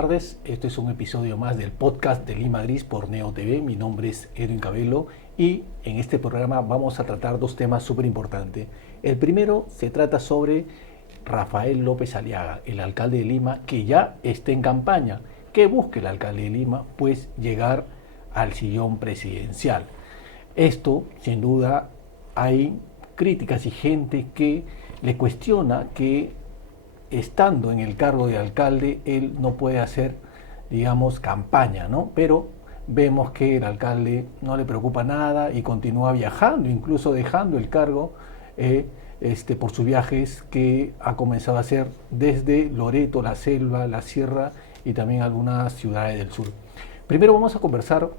tardes. Este es un episodio más del podcast de Lima Gris por Neo TV. Mi nombre es Edwin Cabello y en este programa vamos a tratar dos temas súper importantes. El primero se trata sobre Rafael López Aliaga, el alcalde de Lima, que ya está en campaña. ¿Qué busca el alcalde de Lima? Pues llegar al sillón presidencial. Esto, sin duda, hay críticas y gente que le cuestiona que estando en el cargo de alcalde él no puede hacer, digamos, campaña, ¿no? Pero vemos que el alcalde no le preocupa nada y continúa viajando, incluso dejando el cargo por sus viajes que ha comenzado a hacer desde Loreto, la Selva, la Sierra y también algunas ciudades del sur. Primero vamos a conversar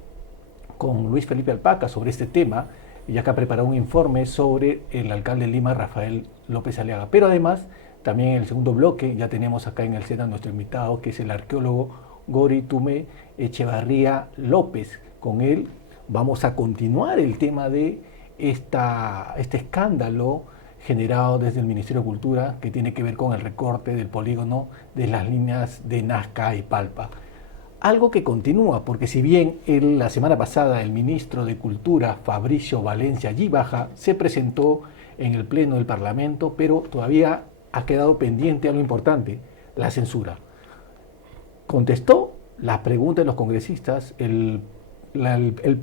con Luis Felipe Alpaca sobre este tema, ya que ha preparado un informe sobre el alcalde de Lima, Rafael López Aliaga. Pero además, también en el segundo bloque ya tenemos acá en el set a nuestro invitado, que es el arqueólogo Gori Tume Echevarría López. Con él vamos a continuar el tema de este escándalo generado desde el Ministerio de Cultura, que tiene que ver con el recorte del polígono de las líneas de Nazca y Palpa. Algo que continúa, porque si bien la semana pasada el ministro de Cultura, Fabricio Valencia Gibaja, se presentó en el Pleno del Parlamento, pero todavía ha quedado pendiente algo importante, la censura. Contestó las preguntas de los congresistas, el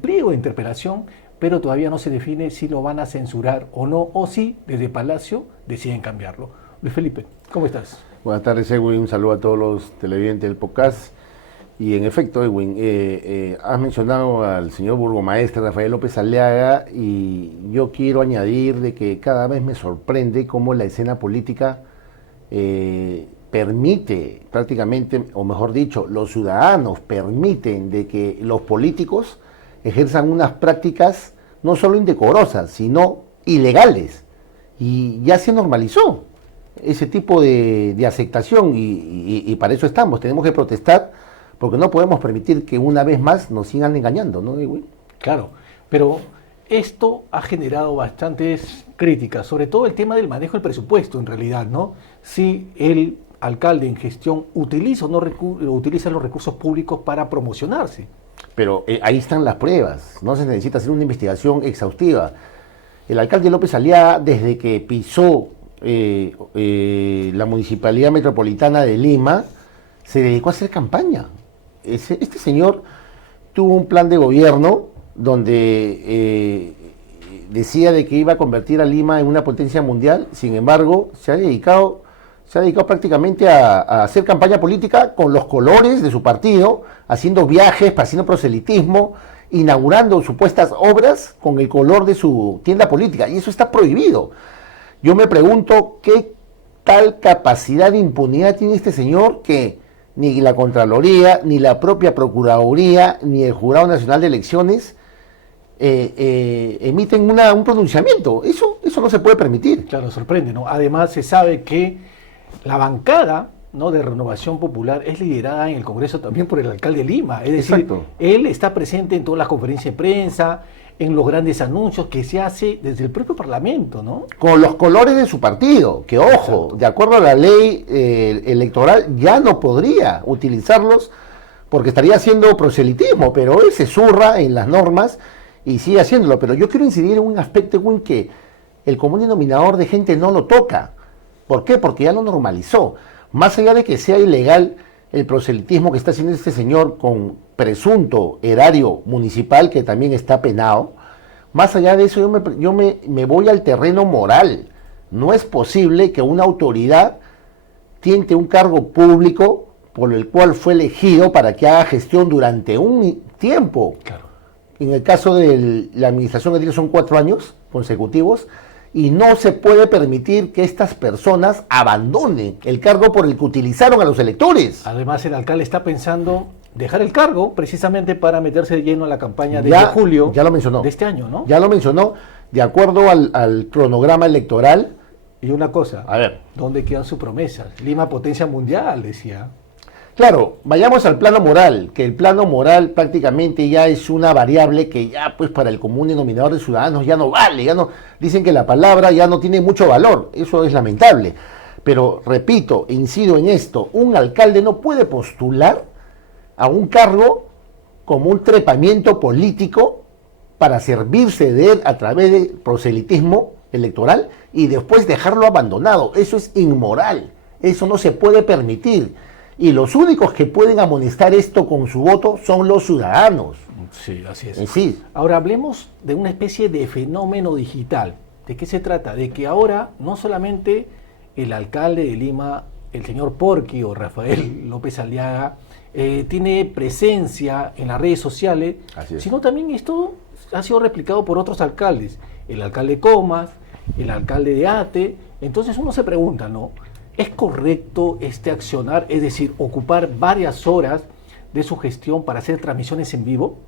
pliego de interpelación, pero todavía no se define si lo van a censurar o no, o si desde Palacio deciden cambiarlo. Luis Felipe, ¿cómo estás? Buenas tardes, Edwin. Un saludo a todos los televidentes del podcast. Y en efecto, Edwin, has mencionado al señor burgomaestre Rafael López Aliaga y yo quiero añadir de que cada vez me sorprende cómo la escena política permite prácticamente, o mejor dicho, los ciudadanos permiten de que los políticos ejerzan unas prácticas no solo indecorosas, sino ilegales. Y ya se normalizó ese tipo de aceptación y para eso estamos, tenemos que protestar porque no podemos permitir que una vez más nos sigan engañando, ¿no, Edwin? Claro, pero esto ha generado bastantes críticas, sobre todo el tema del manejo del presupuesto en realidad, ¿no? Si el alcalde en gestión utiliza o no utiliza los recursos públicos para promocionarse. Pero ahí están las pruebas, no se necesita hacer una investigación exhaustiva. El alcalde López Aliaga, desde que pisó la Municipalidad Metropolitana de Lima, se dedicó a hacer campaña. Este señor tuvo un plan de gobierno donde decía de que iba a convertir a Lima en una potencia mundial. Sin embargo, se ha dedicado prácticamente a hacer campaña política con los colores de su partido, haciendo viajes, haciendo proselitismo, inaugurando supuestas obras con el color de su tienda política, y eso está prohibido. Yo me pregunto qué tal capacidad de impunidad tiene este señor que ni la Contraloría, ni la propia Procuraduría, ni el Jurado Nacional de Elecciones emiten un pronunciamiento. Eso no se puede permitir. Claro, sorprende, ¿no? Además, se sabe que la bancada, ¿no?, de Renovación Popular es liderada en el Congreso también por el alcalde de Lima. Es decir, exacto, él está presente en todas las conferencias de prensa, en los grandes anuncios que se hace desde el propio Parlamento, ¿no? Con los colores de su partido, que ojo, exacto, de acuerdo a la ley electoral ya no podría utilizarlos porque estaría haciendo proselitismo, pero él se zurra en las normas y sigue haciéndolo. Pero yo quiero incidir en un aspecto en que el común denominador de gente no lo toca. ¿Por qué? Porque ya lo normalizó. Más allá de que sea ilegal el proselitismo que está haciendo este señor con presunto erario municipal, que también está penado, más allá de eso yo me voy al terreno moral. No es posible que una autoridad tiente un cargo público por el cual fue elegido para que haga gestión durante un tiempo. Claro. En el caso de la administración que tiene son 4 años consecutivos, y no se puede permitir que estas personas abandonen el cargo por el que utilizaron a los electores. Además, el alcalde está pensando dejar el cargo precisamente para meterse de lleno en la campaña de julio ya lo mencionó, de este año, ¿no? Ya lo mencionó, de acuerdo al cronograma electoral. Y una cosa, a ver, ¿dónde quedan sus promesas? Lima potencia mundial, decía. Claro, vayamos al plano moral, que el plano moral prácticamente ya es una variable que ya pues para el común denominador de ciudadanos ya no vale, dicen que la palabra ya no tiene mucho valor, eso es lamentable. Pero repito, incido en esto, un alcalde no puede postular a un cargo como un trepamiento político para servirse de él a través de proselitismo electoral y después dejarlo abandonado. Eso es inmoral, eso no se puede permitir. Y los únicos que pueden amonestar esto con su voto son los ciudadanos. Sí, así es. Sí. Ahora hablemos de una especie de fenómeno digital. ¿De qué se trata? De que ahora no solamente el alcalde de Lima, el señor Porqui o Rafael López Aliaga, tiene presencia en las redes sociales, sino también esto ha sido replicado por otros alcaldes. El alcalde Comas, el alcalde de Ate. Entonces uno se pregunta, ¿no? ¿Es correcto este accionar, es decir, ocupar varias horas de su gestión para hacer transmisiones en vivo?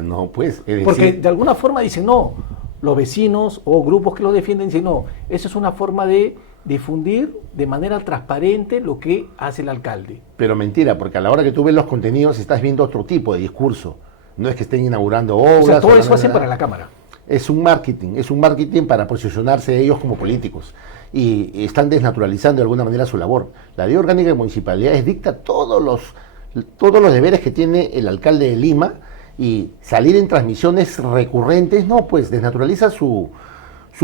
No, pues. Porque de alguna forma dicen, no, los vecinos o grupos que lo defienden dicen, no, eso es una forma de difundir de manera transparente lo que hace el alcalde. Pero mentira, porque a la hora que tú ves los contenidos estás viendo otro tipo de discurso. No es que estén inaugurando obras. O sea, todo eso hacen para la cámara. Es un marketing para posicionarse ellos como políticos. Y están desnaturalizando de alguna manera su labor. La ley orgánica de municipalidades dicta todos los deberes que tiene el alcalde de Lima, y salir en transmisiones recurrentes, no, pues desnaturaliza su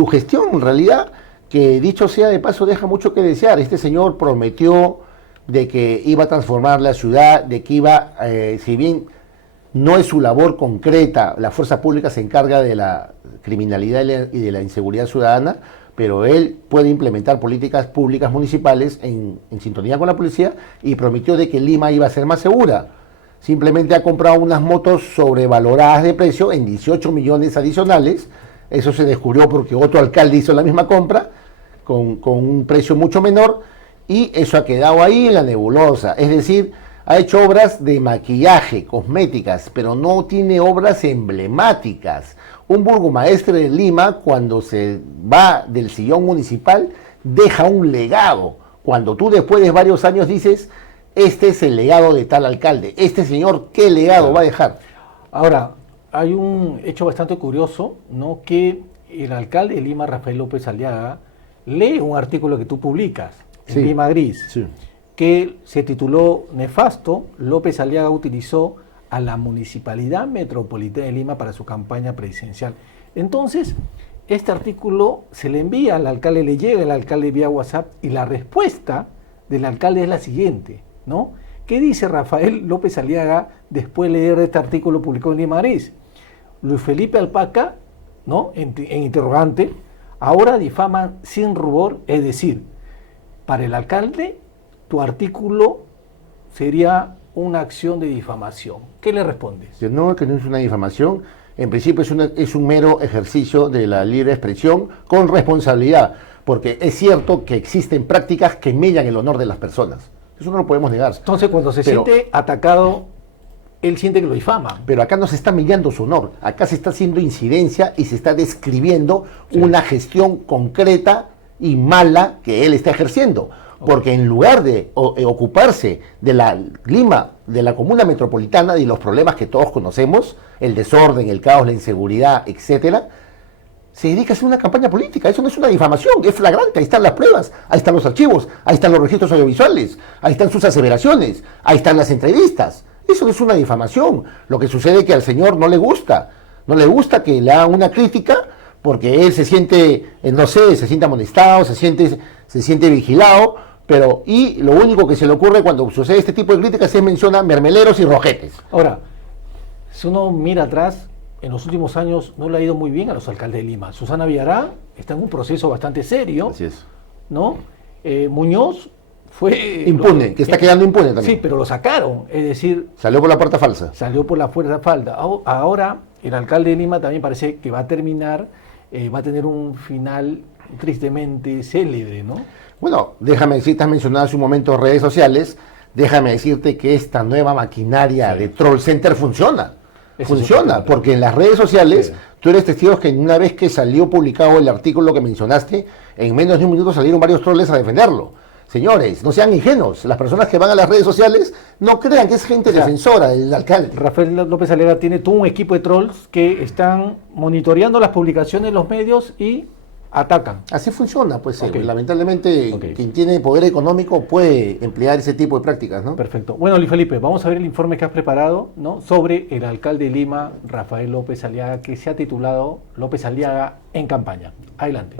gestión. En realidad, que dicho sea de paso, deja mucho que desear. Este señor prometió de que iba a transformar la ciudad, de que iba, si bien no es su labor concreta, la fuerza pública se encarga de la criminalidad y de la inseguridad ciudadana, pero él puede implementar políticas públicas municipales en sintonía con la policía, y prometió de que Lima iba a ser más segura. Simplemente ha comprado unas motos sobrevaloradas de precio en 18 millones adicionales. Eso se descubrió porque otro alcalde hizo la misma compra con un precio mucho menor, y eso ha quedado ahí en la nebulosa. Es decir, ha hecho obras de maquillaje, cosméticas, pero no tiene obras emblemáticas. Un burgomaestre de Lima, cuando se va del sillón municipal, deja un legado. Cuando tú después de varios años dices, este es el legado de tal alcalde, este señor, ¿qué legado va a dejar? Ahora, hay un hecho bastante curioso, ¿no? Que el alcalde de Lima, Rafael López Aliaga, lee un artículo que tú publicas en Lima Gris, que se tituló Nefasto, López Aliaga utilizó a la Municipalidad Metropolitana de Lima para su campaña presidencial. Entonces, este artículo se le envía al alcalde, le llega al alcalde vía WhatsApp, y la respuesta del alcalde es la siguiente, ¿no? ¿Qué dice Rafael López Aliaga después de leer este artículo publicado en Lima Gris? Luis Felipe Alpaca, ¿no? En interrogante, ahora difaman sin rubor, es decir, para el alcalde, tu artículo sería una acción de difamación. ¿Qué le respondes? No, que no es una difamación. En principio es un mero ejercicio de la libre expresión con responsabilidad, porque es cierto que existen prácticas que mellan el honor de las personas. Eso no lo podemos negar. Entonces, cuando se siente atacado, él siente que lo difama. Pero acá no se está mellando su honor, acá se está haciendo incidencia y se está describiendo una gestión concreta y mala que él está ejerciendo. Porque en lugar de ocuparse de la Lima, de la comuna metropolitana y los problemas que todos conocemos, el desorden, el caos, la inseguridad, etcétera, se dedica a hacer una campaña política. Eso no es una difamación, es flagrante. Ahí están las pruebas, ahí están los archivos, ahí están los registros audiovisuales, ahí están sus aseveraciones, ahí están las entrevistas. Eso no es una difamación. Lo que sucede es que al señor no le gusta que le hagan una crítica, porque él se siente, no sé, se siente amonestado, se siente vigilado, y lo único que se le ocurre cuando sucede este tipo de críticas es mencionar mermeleros y rojetes. Ahora, si uno mira atrás, en los últimos años no le ha ido muy bien a los alcaldes de Lima. Susana Villará está en un proceso bastante serio. Así es. ¿No? Muñoz fue... Impune, que está quedando impune también. Sí, pero lo sacaron, es decir... Salió por la puerta falsa. Salió por la puerta falsa. Ahora, el alcalde de Lima también parece que va a terminar, va a tener un final tristemente célebre, ¿no? Bueno, déjame decirte, has mencionado hace un momento redes sociales, déjame decirte que esta nueva maquinaria de Troll Center funciona. Funciona, porque en las redes sociales, tú eres testigo que una vez que salió publicado el artículo que mencionaste, en menos de un minuto salieron varios trolls a defenderlo. Señores, no sean ingenuos. Las personas que van a las redes sociales no crean que es gente defensora del alcalde. Rafael López Aliaga tiene todo un equipo de trolls que están monitoreando las publicaciones de los medios y atacan. Así funciona, pues Ok. lamentablemente Ok. quien tiene poder económico puede emplear ese tipo de prácticas, ¿no? Perfecto. Bueno, Luis Felipe, vamos a ver el informe que has preparado, ¿no?, sobre el alcalde de Lima, Rafael López Aliaga, que se ha titulado López Aliaga en campaña. Adelante.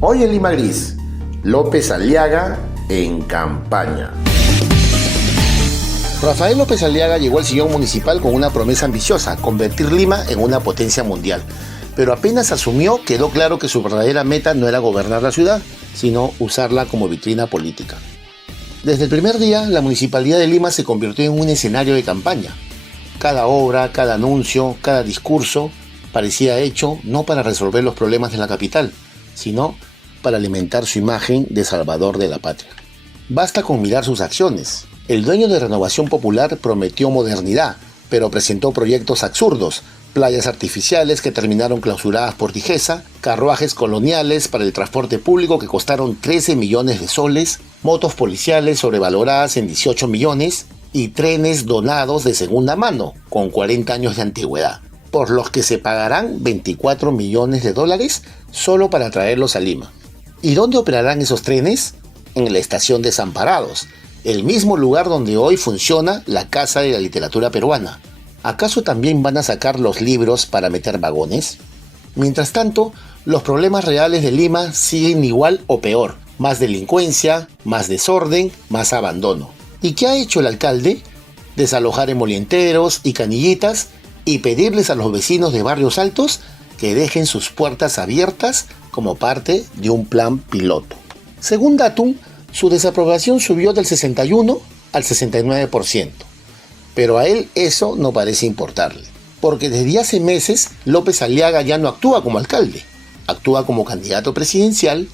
Hoy en Lima Gris, López Aliaga en campaña. Rafael López Aliaga llegó al sillón municipal con una promesa ambiciosa, convertir Lima en una potencia mundial. Pero apenas asumió, quedó claro que su verdadera meta no era gobernar la ciudad, sino usarla como vitrina política. Desde el primer día, la Municipalidad de Lima se convirtió en un escenario de campaña. Cada obra, cada anuncio, cada discurso parecía hecho no para resolver los problemas de la capital, sino para alimentar su imagen de salvador de la patria. Basta con mirar sus acciones. El dueño de Renovación Popular prometió modernidad, pero presentó proyectos absurdos, playas artificiales que terminaron clausuradas por Digesa, carruajes coloniales para el transporte público que costaron 13 millones de soles, motos policiales sobrevaloradas en 18 millones y trenes donados de segunda mano, con 40 años de antigüedad, por los que se pagarán 24 millones de dólares solo para traerlos a Lima. ¿Y dónde operarán esos trenes? En la estación Desamparados, el mismo lugar donde hoy funciona la Casa de la Literatura Peruana. ¿Acaso también van a sacar los libros para meter vagones? Mientras tanto, los problemas reales de Lima siguen igual o peor. Más delincuencia, más desorden, más abandono. ¿Y qué ha hecho el alcalde? Desalojar emolienteros y canillitas y pedirles a los vecinos de barrios altos que dejen sus puertas abiertas como parte de un plan piloto. Según Datum, su desaprobación subió del 61 al 69%. Pero a él eso no parece importarle, porque desde hace meses López Aliaga ya no actúa como alcalde, actúa como candidato presidencial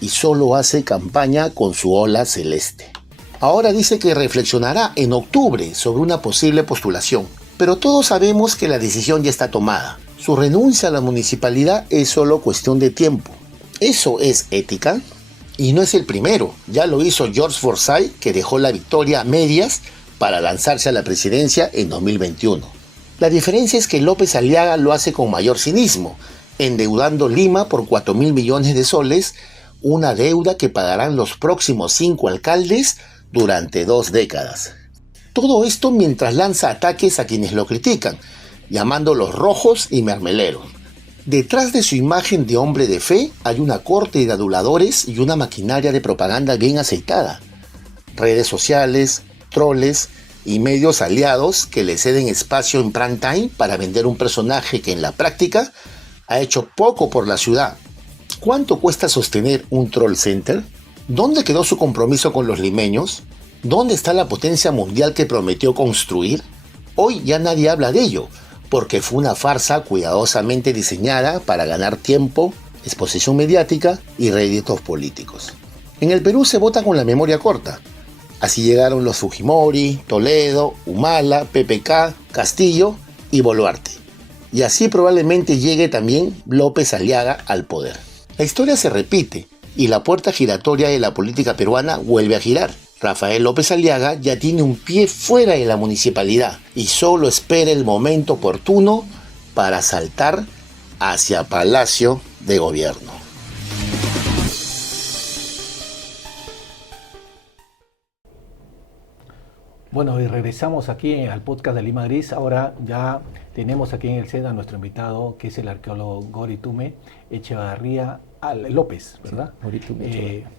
y solo hace campaña con su ola celeste. Ahora dice que reflexionará en octubre sobre una posible postulación, pero todos sabemos que la decisión ya está tomada. Su renuncia a la municipalidad es solo cuestión de tiempo. ¿Eso es ética? Y no es el primero, ya lo hizo George Forsyth, que dejó la victoria a medias para lanzarse a la presidencia en 2021. La diferencia es que López Aliaga lo hace con mayor cinismo, endeudando Lima por 4.000 millones de soles, una deuda que pagarán los próximos 5 alcaldes durante 2 décadas. Todo esto mientras lanza ataques a quienes lo critican, llamándolos rojos y mermeleros. Detrás de su imagen de hombre de fe hay una corte de aduladores y una maquinaria de propaganda bien aceitada. Redes sociales, troles y medios aliados que le ceden espacio en prime time para vender un personaje que en la práctica ha hecho poco por la ciudad. ¿Cuánto cuesta sostener un troll center? ¿Dónde quedó su compromiso con los limeños? ¿Dónde está la potencia mundial que prometió construir? Hoy ya nadie habla de ello, porque fue una farsa cuidadosamente diseñada para ganar tiempo, exposición mediática y réditos políticos. En el Perú se vota con la memoria corta. Así llegaron los Fujimori, Toledo, Humala, PPK, Castillo y Boluarte. Y así probablemente llegue también López Aliaga al poder. La historia se repite y la puerta giratoria de la política peruana vuelve a girar. Rafael López Aliaga ya tiene un pie fuera de la municipalidad y solo espera el momento oportuno para saltar hacia Palacio de Gobierno. Bueno, y regresamos aquí al podcast de Lima Gris. Ahora ya tenemos aquí en el set a nuestro invitado, que es el arqueólogo Goritume Echevarría López, ¿verdad? Sí, Goritume Echevarría.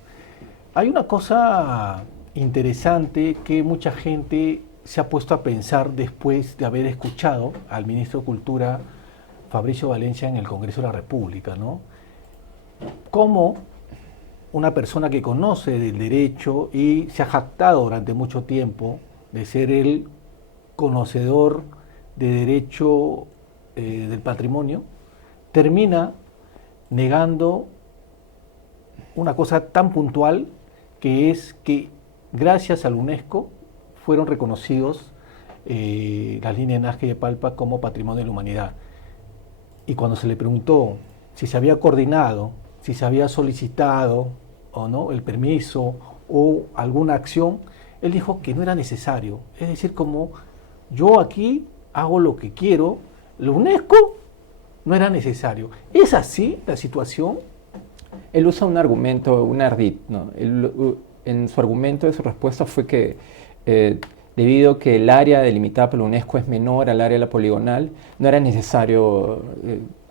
Hay una cosa interesante que mucha gente se ha puesto a pensar después de haber escuchado al ministro de Cultura, Fabricio Valencia, en el Congreso de la República, ¿no? Cómo una persona que conoce del derecho y se ha jactado durante mucho tiempo de ser el conocedor de derecho del patrimonio, termina negando una cosa tan puntual, que es que gracias a la UNESCO fueron reconocidos las líneas de Nazca y de Palpa como Patrimonio de la Humanidad. Y cuando se le preguntó si se había coordinado, si se había solicitado o no el permiso o alguna acción, él dijo que no era necesario. Es decir, como yo aquí hago lo que quiero, la UNESCO no era necesario. ¿Es así la situación? Él usa un argumento, un ardid, ¿no? En su argumento de su respuesta fue que debido a que el área delimitada por la UNESCO es menor al área de la poligonal, no era necesario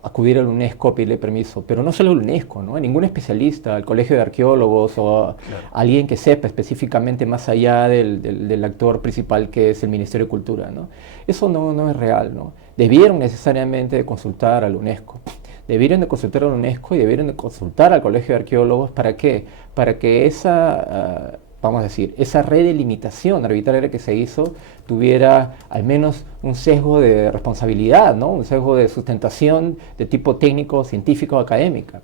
acudir al UNESCO a pedirle permiso. Pero no solo al UNESCO, ¿no? A ningún especialista, al Colegio de Arqueólogos o a alguien que sepa específicamente más allá del actor principal que es el Ministerio de Cultura, ¿no? Eso no es real, ¿no? Debieron necesariamente de consultar al UNESCO. Debieron de consultar a la UNESCO y debieron de consultar al Colegio de Arqueólogos. ¿Para qué? Para que esa, vamos a decir, esa redelimitación arbitraria que se hizo tuviera al menos un sesgo de responsabilidad, ¿no? Un sesgo de sustentación de tipo técnico, científico, académica.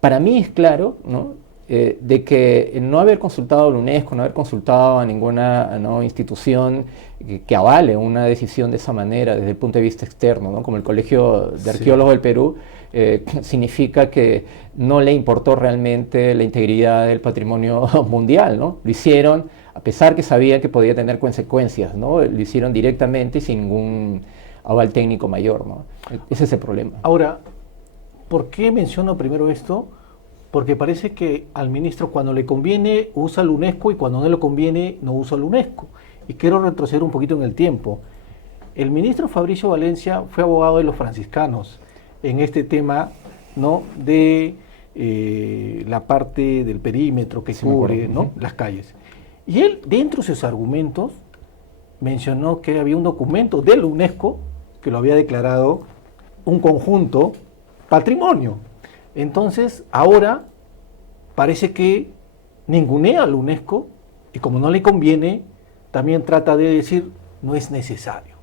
Para mí es claro, ¿no? De que no haber consultado a la UNESCO, no haber consultado a ninguna, ¿no?, institución que avale una decisión de esa manera desde el punto de vista externo, ¿no?, como el Colegio de Arqueólogos del Perú, significa que no le importó realmente la integridad del patrimonio mundial, ¿no? Lo hicieron a pesar que sabían que podía tener consecuencias, ¿no? Lo hicieron directamente sin ningún aval técnico mayor, ¿no? Ese es el problema. Ahora, ¿por qué menciono primero esto? Porque parece que al ministro cuando le conviene usa la UNESCO y cuando no le conviene no usa la UNESCO. Y quiero retroceder un poquito en el tiempo. El ministro Fabricio Valencia fue abogado de los franciscanos en este tema, ¿no?, de la parte del perímetro que cubre, ¿no?, las calles. Y él, dentro de sus argumentos, mencionó que había un documento de la UNESCO que lo había declarado un conjunto patrimonio. Entonces, ahora parece que ningunea a la UNESCO y como no le conviene, también trata de decir no es necesario.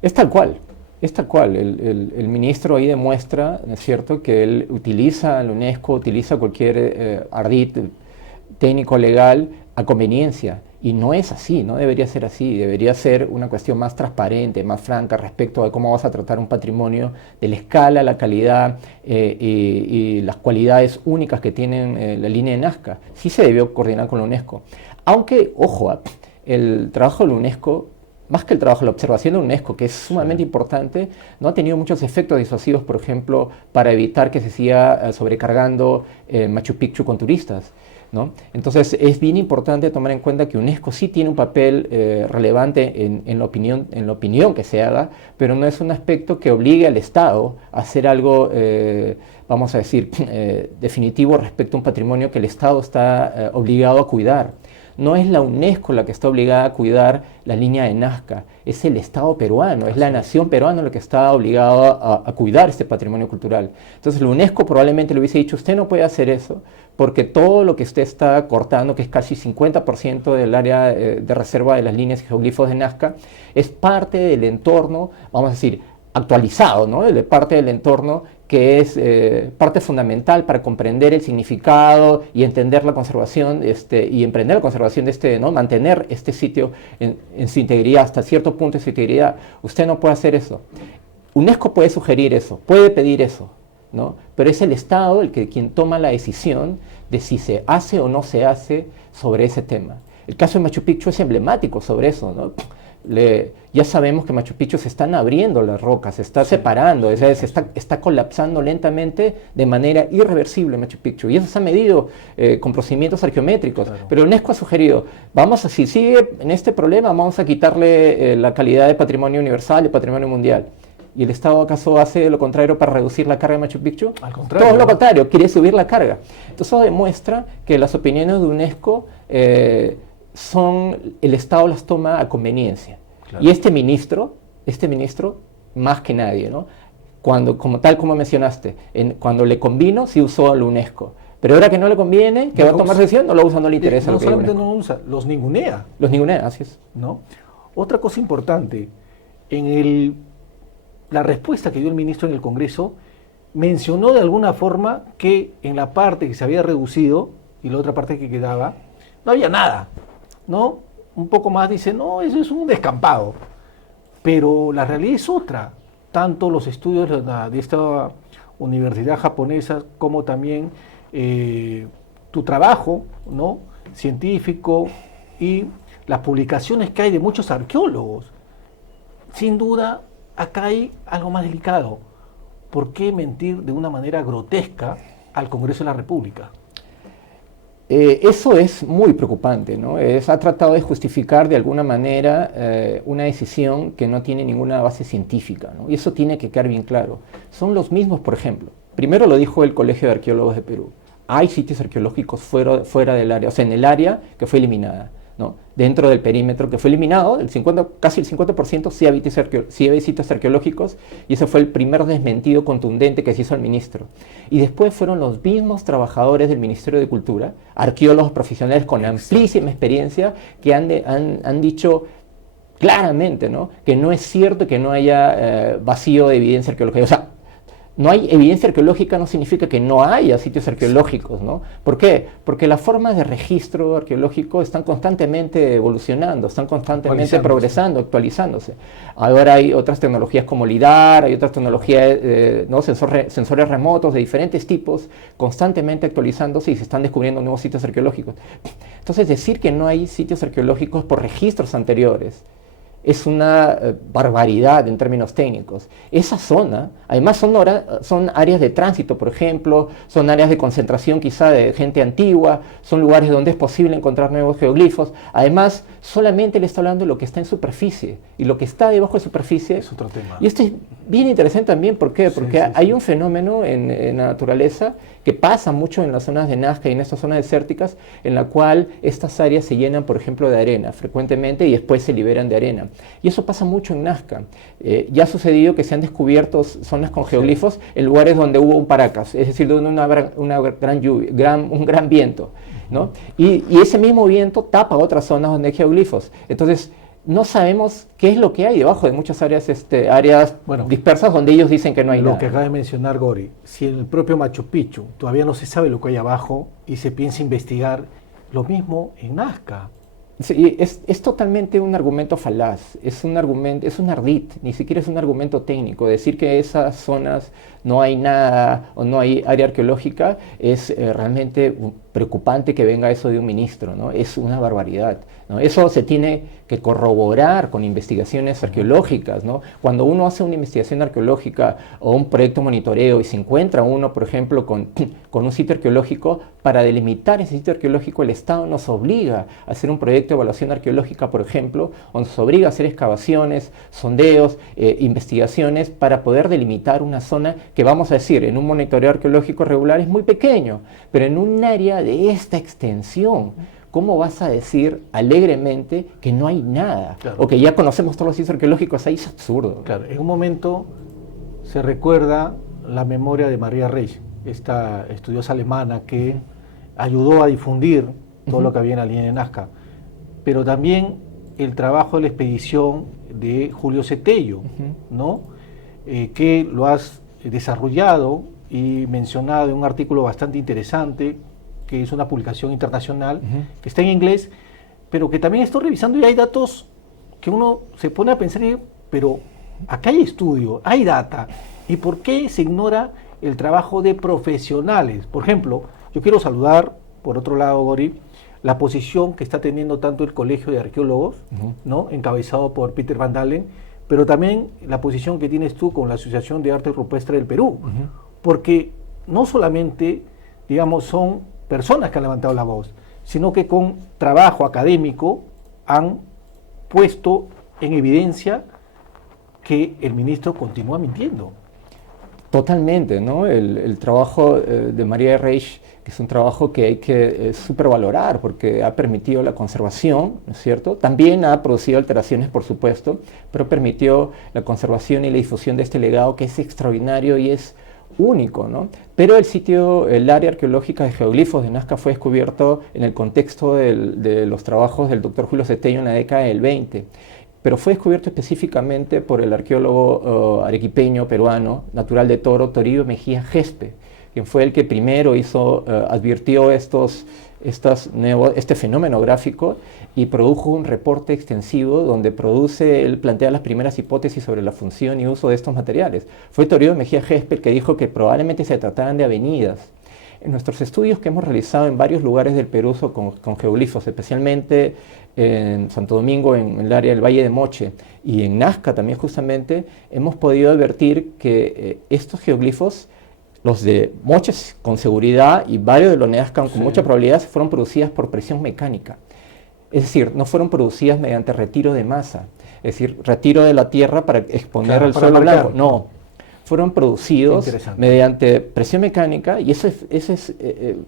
Es tal cual. Es tal cual. El ministro ahí demuestra, ¿no es cierto?, que él utiliza la UNESCO, utiliza cualquier ardid técnico legal a conveniencia. Y no es así, no debería ser así, debería ser una cuestión más transparente, más franca respecto a cómo vas a tratar un patrimonio, de la escala, la calidad y las cualidades únicas que tienen la línea de Nazca. Sí se debió coordinar con la UNESCO. Aunque, ojo, el trabajo de la UNESCO, más que el trabajo, la observación de la UNESCO, que es sumamente importante, no ha tenido muchos efectos disuasivos, por ejemplo, para evitar que se siga sobrecargando Machu Picchu con turistas, ¿no? Entonces es bien importante tomar en cuenta que UNESCO sí tiene un papel relevante en la opinión que se haga, pero no es un aspecto que obligue al Estado a hacer algo, vamos a decir, definitivo respecto a un patrimonio que el Estado está obligado a cuidar. No es la UNESCO la que está obligada a cuidar la línea de Nazca, es el Estado peruano, es la nación peruana la que está obligada a cuidar este patrimonio cultural. Entonces la UNESCO probablemente le hubiese dicho, usted no puede hacer eso, porque todo lo que usted está cortando, que es casi 50% del área de reserva de las líneas y geoglifos de Nazca, es parte del entorno, vamos a decir, actualizado, ¿no? De parte del entorno que es parte fundamental para comprender el significado y entender la conservación y emprender la conservación de ¿no?, mantener este sitio en su integridad, hasta cierto punto de su integridad. Usted no puede hacer eso. UNESCO puede sugerir eso, puede pedir eso, ¿no? Pero es el Estado quien toma la decisión de si se hace o no se hace sobre ese tema. El caso de Machu Picchu es emblemático sobre eso, ¿no? Ya sabemos que Machu Picchu se están abriendo las rocas, se está separando, está colapsando lentamente de manera irreversible Machu Picchu. Y eso se ha medido con procedimientos arqueométricos. Claro. Pero UNESCO ha sugerido, si sigue en este problema, vamos a quitarle la calidad de patrimonio universal y patrimonio mundial. ¿Y el Estado acaso hace lo contrario para reducir la carga de Machu Picchu? Al contrario. Todo lo contrario, quiere subir la carga. Entonces eso demuestra que las opiniones de UNESCO el Estado las toma a conveniencia. Claro. Y este ministro, más que nadie, ¿no? Como mencionaste, cuando le convino, sí usó la UNESCO. Pero ahora que no le conviene, que va a tomar decisión, no lo usa, no le interesa. No solamente no lo usa, los ningunea. Los ningunea, así es. ¿No? Otra cosa importante, la respuesta que dio el ministro en el Congreso, mencionó de alguna forma que en la parte que se había reducido y la otra parte que quedaba, no había nada, ¿no? Un poco más dice, no, eso es un descampado. Pero la realidad es otra. Tanto los estudios de esta universidad japonesa como también tu trabajo, ¿no?, científico y las publicaciones que hay de muchos arqueólogos, sin duda acá hay algo más delicado. ¿Por qué mentir de una manera grotesca al Congreso de la República? Eso es muy preocupante, ¿no? Ha tratado de justificar de alguna manera una decisión que no tiene ninguna base científica, ¿no? Y eso tiene que quedar bien claro. Son los mismos, por ejemplo. Primero lo dijo el Colegio de Arqueólogos de Perú. Hay sitios arqueológicos fuera del área, o sea, en el área que fue eliminada, ¿no? Dentro del perímetro que fue eliminado, casi el 50% sí había sitios arqueológicos, y ese fue el primer desmentido contundente que se hizo al ministro. Y después fueron los mismos trabajadores del Ministerio de Cultura, arqueólogos profesionales con amplísima experiencia, que han dicho claramente, ¿no?, que no es cierto que no haya vacío de evidencia arqueológica. O sea, no hay evidencia arqueológica no significa que no haya sitios arqueológicos, ¿no? ¿Por qué? Porque las formas de registro arqueológico están constantemente evolucionando, están constantemente progresando, actualizándose. Ahora hay otras tecnologías como LIDAR, hay otras tecnologías, ¿no?, sensores remotos de diferentes tipos, constantemente actualizándose, y se están descubriendo nuevos sitios arqueológicos. Entonces, decir que no hay sitios arqueológicos por registros anteriores es una barbaridad en términos técnicos. Esa zona, además son áreas de tránsito, por ejemplo, son áreas de concentración quizá de gente antigua, son lugares donde es posible encontrar nuevos geoglifos. Además, solamente le está hablando de lo que está en superficie, y lo que está debajo de superficie es otro tema. Y esto es bien interesante también, ¿por qué? Porque hay un fenómeno en la naturaleza que pasa mucho en las zonas de Nazca y en estas zonas desérticas, en la cual estas áreas se llenan, por ejemplo, de arena frecuentemente, y después se liberan de arena. Y eso pasa mucho en Nazca. Ya ha sucedido que se han descubierto zonas con geoglifos en lugares donde hubo un paracas, es decir, donde una gran lluvia, un gran viento, ¿no? Y ese mismo viento tapa otras zonas donde hay geoglifos. Entonces, no sabemos qué es lo que hay debajo de muchas áreas, dispersas, donde ellos dicen que no hay nada. Lo que acaba de mencionar Gori, si en el propio Machu Picchu todavía no se sabe lo que hay abajo y se piensa investigar, lo mismo en Nazca. Sí, es totalmente un argumento falaz, es un ardid, ni siquiera es un argumento técnico. Decir que esas zonas no hay nada o no hay área arqueológica es realmente preocupante que venga eso de un ministro, ¿no? Es una barbaridad, ¿no? Eso se tiene que corroborar con investigaciones arqueológicas, ¿no? Cuando uno hace una investigación arqueológica o un proyecto de monitoreo y se encuentra uno, por ejemplo, con un sitio arqueológico, para delimitar ese sitio arqueológico el Estado nos obliga a hacer un proyecto de evaluación arqueológica, por ejemplo, o nos obliga a hacer excavaciones, sondeos, investigaciones para poder delimitar una zona que, vamos a decir, en un monitoreo arqueológico regular es muy pequeño, pero en un área de esta extensión, ¿cómo vas a decir alegremente que no hay nada? Claro. O que ya conocemos todos los sitios arqueológicos, ahí es absurdo. Claro, en un momento se recuerda la memoria de María Reich, esta estudiosa alemana que ayudó a difundir todo lo que había en la línea de Nazca, pero también el trabajo de la expedición de Julio Cetello, ¿no? Que lo has desarrollado y mencionado en un artículo bastante interesante, que es una publicación internacional, que está en inglés, pero que también estoy revisando y hay datos que uno se pone a pensar, pero acá hay estudio, hay data, ¿y por qué se ignora el trabajo de profesionales? Por ejemplo, yo quiero saludar, por otro lado, Gori, la posición que está teniendo tanto el Colegio de Arqueólogos, ¿no?, encabezado por Peter Van Dalen, pero también la posición que tienes tú con la Asociación de Arte Rupestre del Perú, porque no solamente, digamos, son personas que han levantado la voz, sino que con trabajo académico han puesto en evidencia que el ministro continúa mintiendo. Totalmente, ¿no? El trabajo de María Reich, que es un trabajo que hay que supervalorar porque ha permitido la conservación, ¿no es cierto? También ha producido alteraciones, por supuesto, pero permitió la conservación y la difusión de este legado que es extraordinario y es único, ¿no? Pero el área arqueológica de geoglifos de Nazca fue descubierto en el contexto de los trabajos del doctor Julio Cetello en la década del 20. Pero fue descubierto específicamente por el arqueólogo arequipeño peruano, natural de Toro, Toribio Mejía Gespe, quien fue el que primero advirtió este fenómeno gráfico y produjo un reporte extensivo donde él plantea las primeras hipótesis sobre la función y uso de estos materiales. Fue Toribio Mejía Gespe el que dijo que probablemente se trataran de avenidas. En nuestros estudios que hemos realizado en varios lugares del Perú con geoglifos, especialmente en Santo Domingo, en el área del Valle de Moche, y en Nazca también justamente, hemos podido advertir que estos geoglifos, los de Moche con seguridad y varios de los de Nazca con mucha probabilidad, fueron producidas por presión mecánica. Es decir, no fueron producidas mediante retiro de masa, es decir, retiro de la tierra para exponer el suelo al agua. No, fueron producidos mediante presión mecánica, y eso es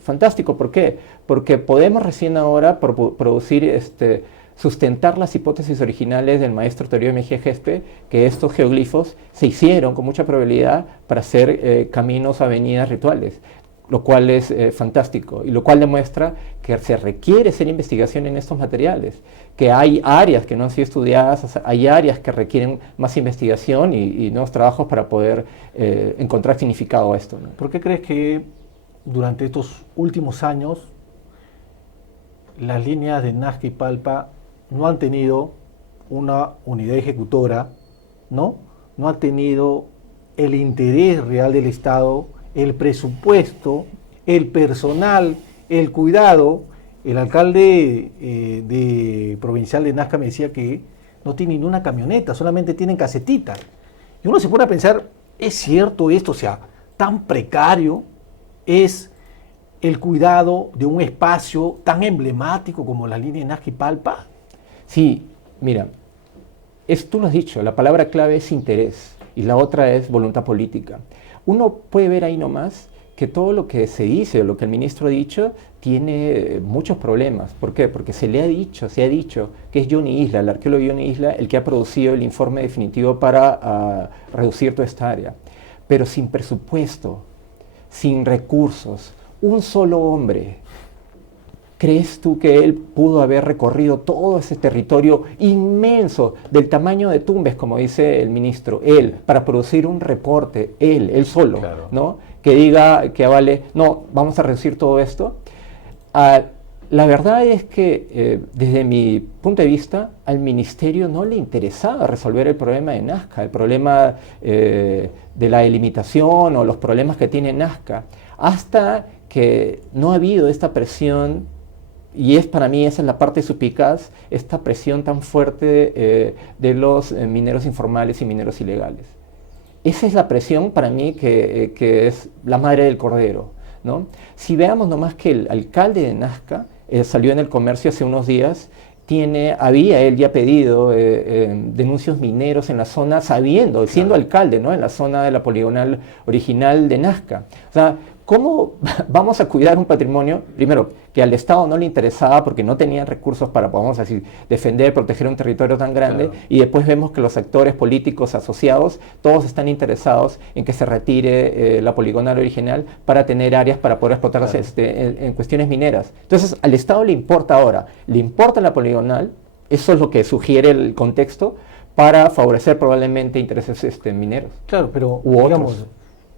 fantástico. ¿Por qué? Porque podemos recién ahora producir, sustentar las hipótesis originales del maestro Toribio Mejía Gespe, que estos geoglifos se hicieron con mucha probabilidad para hacer caminos, avenidas rituales, lo cual es fantástico, y lo cual demuestra que se requiere hacer investigación en estos materiales, que hay áreas que no han sido estudiadas, hay áreas que requieren más investigación y nuevos trabajos para poder encontrar significado a esto, ¿no? ¿Por qué crees que durante estos últimos años las líneas de Nazca y Palpa no han tenido una unidad ejecutora, no han tenido el interés real del Estado, el presupuesto, el personal, el cuidado? El alcalde provincial de Nazca me decía que no tienen ni una camioneta, solamente tienen casetitas. Y uno se pone a pensar, ¿es cierto esto? O sea, tan precario es el cuidado de un espacio tan emblemático como la línea de Nazca y Palpa. Sí, mira, tú lo has dicho, la palabra clave es interés y la otra es voluntad política. Uno puede ver ahí nomás que todo lo que se dice, lo que el ministro ha dicho, tiene muchos problemas. ¿Por qué? Porque se ha dicho que es Johnny Isla, el arqueólogo Johnny Isla, el que ha producido el informe definitivo para reducir toda esta área. Pero sin presupuesto, sin recursos, un solo hombre. ¿Crees tú que él pudo haber recorrido todo ese territorio inmenso, del tamaño de Tumbes, como dice el ministro, él, para producir un reporte, él solo, claro, ¿no? Que diga, que avale, no, vamos a reducir todo esto? La verdad es que, desde mi punto de vista, al ministerio no le interesaba resolver el problema de Nazca, el problema de la delimitación o los problemas que tiene Nazca, hasta que no ha habido esta presión. Y para mí esa es la parte suspicaz, esta presión tan fuerte de los mineros informales y mineros ilegales. Esa es la presión para mí que es la madre del cordero, ¿no? Si veamos nomás que el alcalde de Nazca salió en El Comercio hace unos días, había él ya pedido denuncios mineros en la zona, siendo alcalde, ¿no? En la zona de la poligonal original de Nazca. O sea, ¿cómo vamos a cuidar un patrimonio, primero, que al Estado no le interesaba porque no tenían recursos para, vamos a decir, defender, proteger un territorio tan grande, claro, y después vemos que los actores políticos asociados, todos están interesados en que se retire la poligonal original para tener áreas para poder explotarlas, claro, en cuestiones mineras? Entonces, al Estado le importa ahora, le importa la poligonal, eso es lo que sugiere el contexto, para favorecer probablemente intereses mineros. Claro, pero digamos,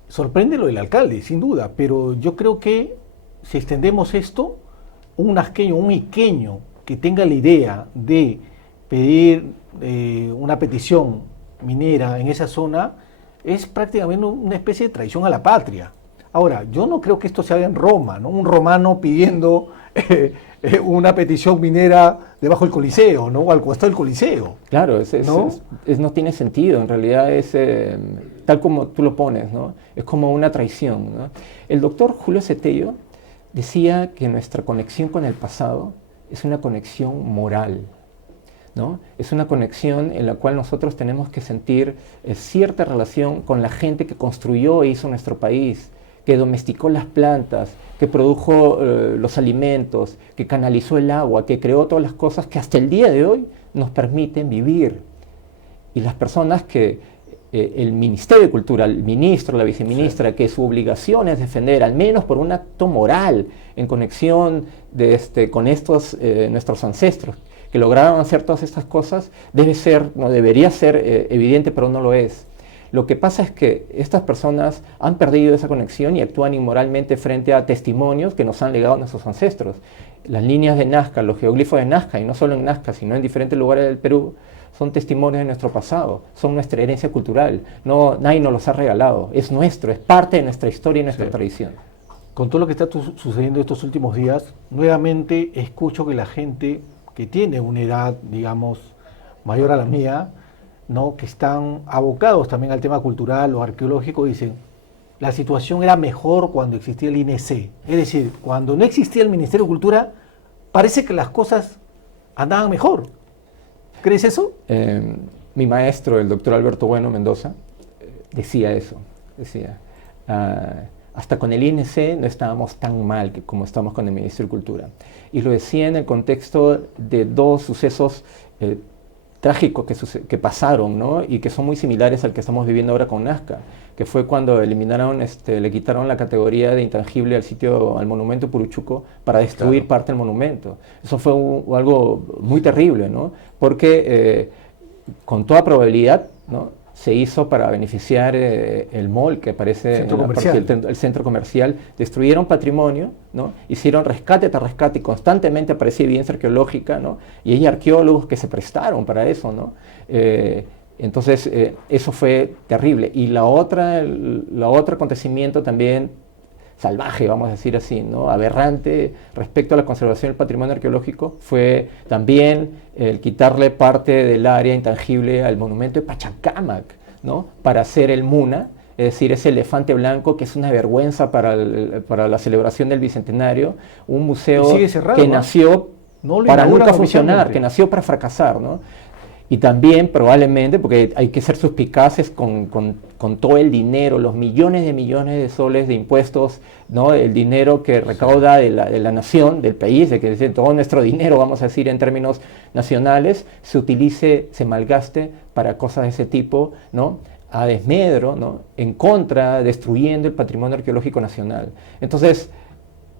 sorprende lo del alcalde, sin duda, pero yo creo que si extendemos esto, un nazqueño, un iqueño que tenga la idea de pedir una petición minera en esa zona, es prácticamente una especie de traición a la patria. Ahora, yo no creo que esto se haga en Roma, ¿no? Un romano pidiendo una petición minera debajo del Coliseo, ¿no? O al costado del Coliseo. Claro, no tiene sentido, en realidad es tal como tú lo pones, ¿no? Es como una traición, ¿no? El doctor Julio Cetello decía que nuestra conexión con el pasado es una conexión moral, ¿no? Es una conexión en la cual nosotros tenemos que sentir cierta relación con la gente que construyó e hizo nuestro país, que domesticó las plantas, que produjo los alimentos, que canalizó el agua, que creó todas las cosas que hasta el día de hoy nos permiten vivir. Y las personas que el Ministerio de Cultura, el ministro, la viceministra, sí, que su obligación es defender, al menos por un acto moral, en conexión con estos nuestros ancestros, que lograron hacer todas estas cosas, debería ser evidente, pero no lo es. Lo que pasa es que estas personas han perdido esa conexión y actúan inmoralmente frente a testimonios que nos han legado nuestros ancestros. Las líneas de Nazca, los geoglifos de Nazca, y no solo en Nazca, sino en diferentes lugares del Perú, son testimonios de nuestro pasado, son nuestra herencia cultural. Nadie nos los ha regalado, es nuestro, es parte de nuestra historia y nuestra tradición. con todo lo que está sucediendo estos últimos días, nuevamente escucho que la gente que tiene una edad, digamos, mayor a la mía, ¿no?, que están abocados también al tema cultural o arqueológico, dicen, la situación era mejor cuando existía el INC. Es decir, cuando no existía el Ministerio de Cultura, parece que las cosas andaban mejor. ¿Crees eso? Mi maestro, el doctor Alberto Bueno Mendoza, decía eso. Decía, hasta con el INC no estábamos tan mal como estamos con el Ministerio de Cultura. Y lo decía en el contexto de dos sucesos trágicos que pasaron, ¿no?, y que son muy similares al que estamos viviendo ahora con Nazca, que fue cuando le quitaron la categoría de intangible al monumento Puruchuco para destruir Claro. parte del monumento. Eso fue algo muy terrible, ¿no?, porque con toda probabilidad, ¿no?, se hizo para beneficiar el mall que aparece Centro en la parte comercial. el centro comercial. Destruyeron patrimonio, ¿no?, hicieron rescate tras rescate y constantemente aparecía evidencia arqueológica, ¿no?, y hay arqueólogos que se prestaron para eso, ¿no? Entonces eso fue terrible. Y el otro acontecimiento también salvaje, vamos a decir así, ¿no?, aberrante respecto a la conservación del patrimonio arqueológico, fue también el quitarle parte del área intangible al monumento de Pachacámac, ¿no?, para hacer el MUNA, es decir, ese elefante blanco que es una vergüenza para la celebración del Bicentenario, un museo Y sigue cerrado, que ¿no? nació No lo para inauguran nunca funcionar, oficialmente. que nació para fracasar, ¿no? Y también probablemente, porque hay que ser suspicaces con todo el dinero, los millones de soles de impuestos, ¿no?, el dinero que recauda de la nación, del país, de que todo nuestro dinero, vamos a decir en términos nacionales, se malgaste para cosas de ese tipo, ¿no?, a desmedro, ¿no?, en contra, destruyendo el patrimonio arqueológico nacional. Entonces,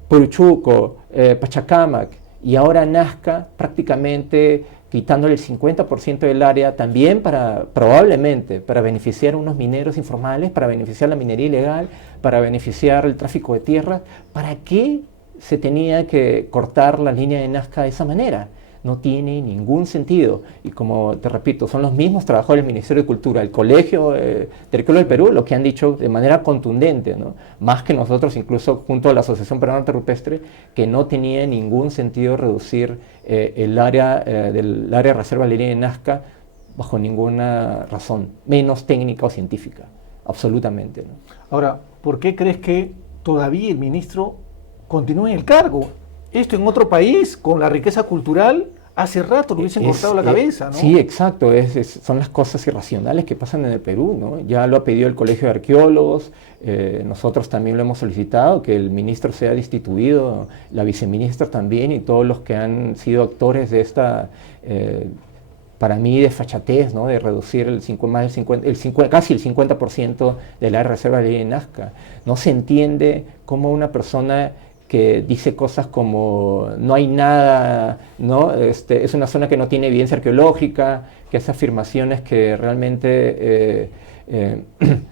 Puruchuco, Pachacámac y ahora Nazca, prácticamente quitándole el 50% del área, también probablemente para beneficiar a unos mineros informales, para beneficiar la minería ilegal, para beneficiar el tráfico de tierras. ¿Para qué se tenía que cortar la línea de Nazca de esa manera? No tiene ningún sentido. Y como te repito, son los mismos trabajadores del Ministerio de Cultura, el Colegio de Arqueólogos del Perú, lo que han dicho de manera contundente, ¿no?, más que nosotros, incluso junto a la Asociación Peruana Arte Rupestre, que no tenía ningún sentido reducir el área del área de reserva de la línea de Nazca bajo ninguna razón, menos técnica o científica, absolutamente, ¿no? Ahora, ¿por qué crees que todavía el ministro continúa en el cargo? Esto en otro país, con la riqueza cultural, hace rato le hubiesen cortado la cabeza, ¿no? Sí, exacto, son las cosas irracionales que pasan en el Perú, ¿no? Ya lo ha pedido el Colegio de Arqueólogos, nosotros también lo hemos solicitado, que el ministro sea destituido, la viceministra también, y todos los que han sido actores de esta, para mí, desfachatez, ¿no?, de reducir casi el 50% del área de reserva de la ley de Nazca. No se entiende cómo una persona que dice cosas como no hay nada, ¿no?, es una zona que no tiene evidencia arqueológica, que hace afirmaciones que realmente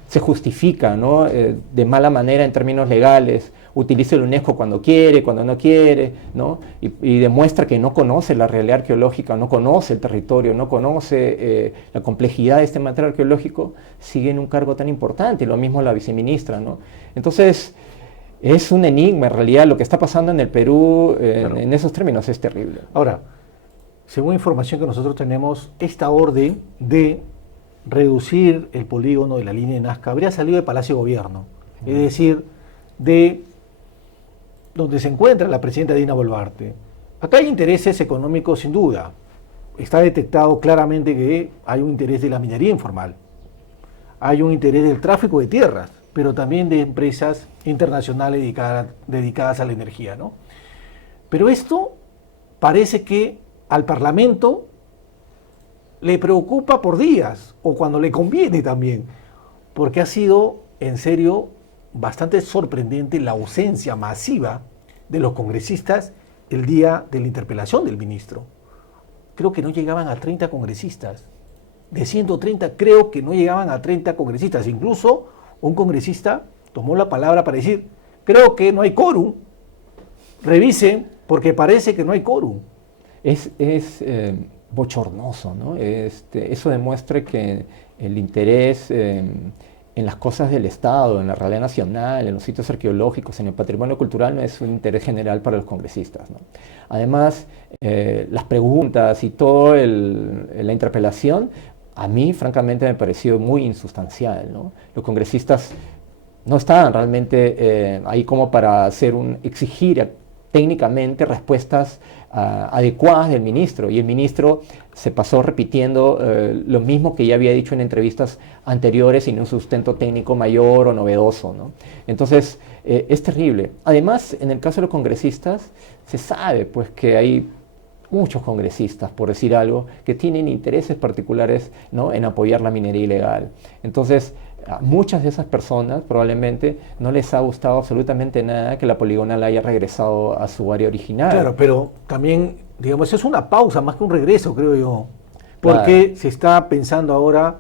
se justifica, ¿no?, de mala manera en términos legales, utiliza el UNESCO cuando quiere, cuando no quiere, ¿no?, y demuestra que no conoce la realidad arqueológica, no conoce el territorio, no conoce la complejidad de este material arqueológico, sigue en un cargo tan importante, y lo mismo la viceministra, ¿no? Entonces, es un enigma, en realidad, lo que está pasando en el Perú Claro. en esos términos es terrible. Ahora, según información que nosotros tenemos, esta orden de reducir el polígono de la línea de Nazca habría salido de Palacio de Gobierno, es decir, de donde se encuentra la presidenta Dina Boluarte. Acá hay intereses económicos sin duda. Está detectado claramente que hay un interés de la minería informal, hay un interés del tráfico de tierras, pero también de empresas internacionales dedicadas a la energía, ¿no? Pero esto parece que al Parlamento le preocupa por días, o cuando le conviene también, porque ha sido, en serio, bastante sorprendente la ausencia masiva de los congresistas el día de la interpelación del ministro. Creo que no llegaban a 30 congresistas. De 130, creo que no llegaban a 30 congresistas. Incluso un congresista tomó la palabra para decir, creo que no hay quórum, revisen, porque parece que no hay quórum. Es bochornoso, ¿no? Eso demuestra que el interés en las cosas del Estado, en la realidad nacional, en los sitios arqueológicos, en el patrimonio cultural, no es un interés general para los congresistas, ¿no? Además, las preguntas y toda la interpelación, a mí francamente me pareció muy insustancial, ¿no? Los congresistas no estaban realmente ahí como para exigir técnicamente respuestas adecuadas del ministro, y el ministro se pasó repitiendo lo mismo que ya había dicho en entrevistas anteriores sin un sustento técnico mayor o novedoso, ¿no? Entonces es terrible. Además, en el caso de los congresistas, se sabe pues que hay muchos congresistas, por decir algo, que tienen intereses particulares, ¿no?, en apoyar la minería ilegal. Entonces, a muchas de esas personas probablemente no les ha gustado absolutamente nada que la poligonal haya regresado a su área original. Claro, pero también, digamos, es una pausa más que un regreso, creo yo, porque claro, se está pensando ahora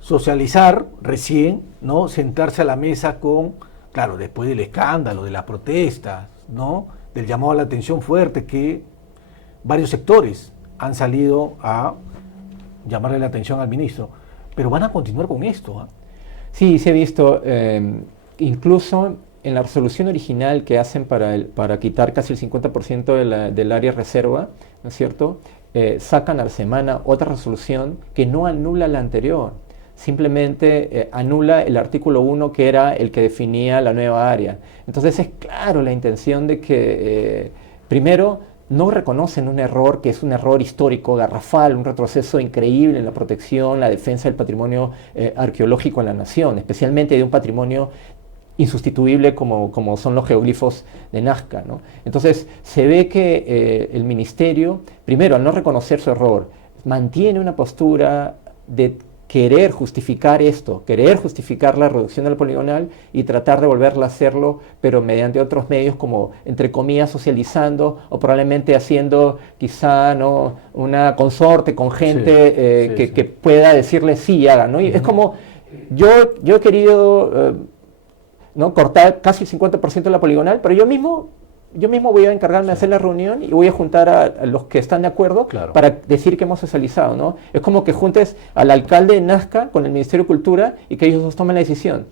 socializar recién, ¿no? Sentarse a la mesa con, claro, después del escándalo, de las protestas, ¿no?, del llamado a la atención fuerte que varios sectores han salido a llamarle la atención al ministro, pero van a continuar con esto, ¿eh? Sí, se ha visto, incluso en la resolución original que hacen para quitar casi el 50% del área reserva, ¿no es cierto?, sacan a la semana otra resolución que no anula la anterior, simplemente anula el artículo 1 que era el que definía la nueva área. Entonces es claro la intención de que, primero, no reconocen un error que es un error histórico, garrafal, un retroceso increíble en la protección, la defensa del patrimonio arqueológico en la nación, especialmente de un patrimonio insustituible como son los geoglifos de Nazca, ¿no? Entonces se ve que el ministerio, primero, al no reconocer su error, mantiene una postura de querer justificar esto, querer justificar la reducción del poligonal y tratar de volverla a hacerlo, pero mediante otros medios como, entre comillas, socializando o probablemente haciendo quizá, ¿no?, una consorte con gente que pueda decirle sí, hagan, ¿no? Y es como, yo he querido ¿no?, cortar casi el 50% de la poligonal, pero yo mismo voy a encargarme de hacer la reunión y voy a juntar a los que están de acuerdo, claro, para decir que hemos socializado, ¿no? Es como que juntes al alcalde de Nazca con el Ministerio de Cultura y que ellos dos tomen la decisión.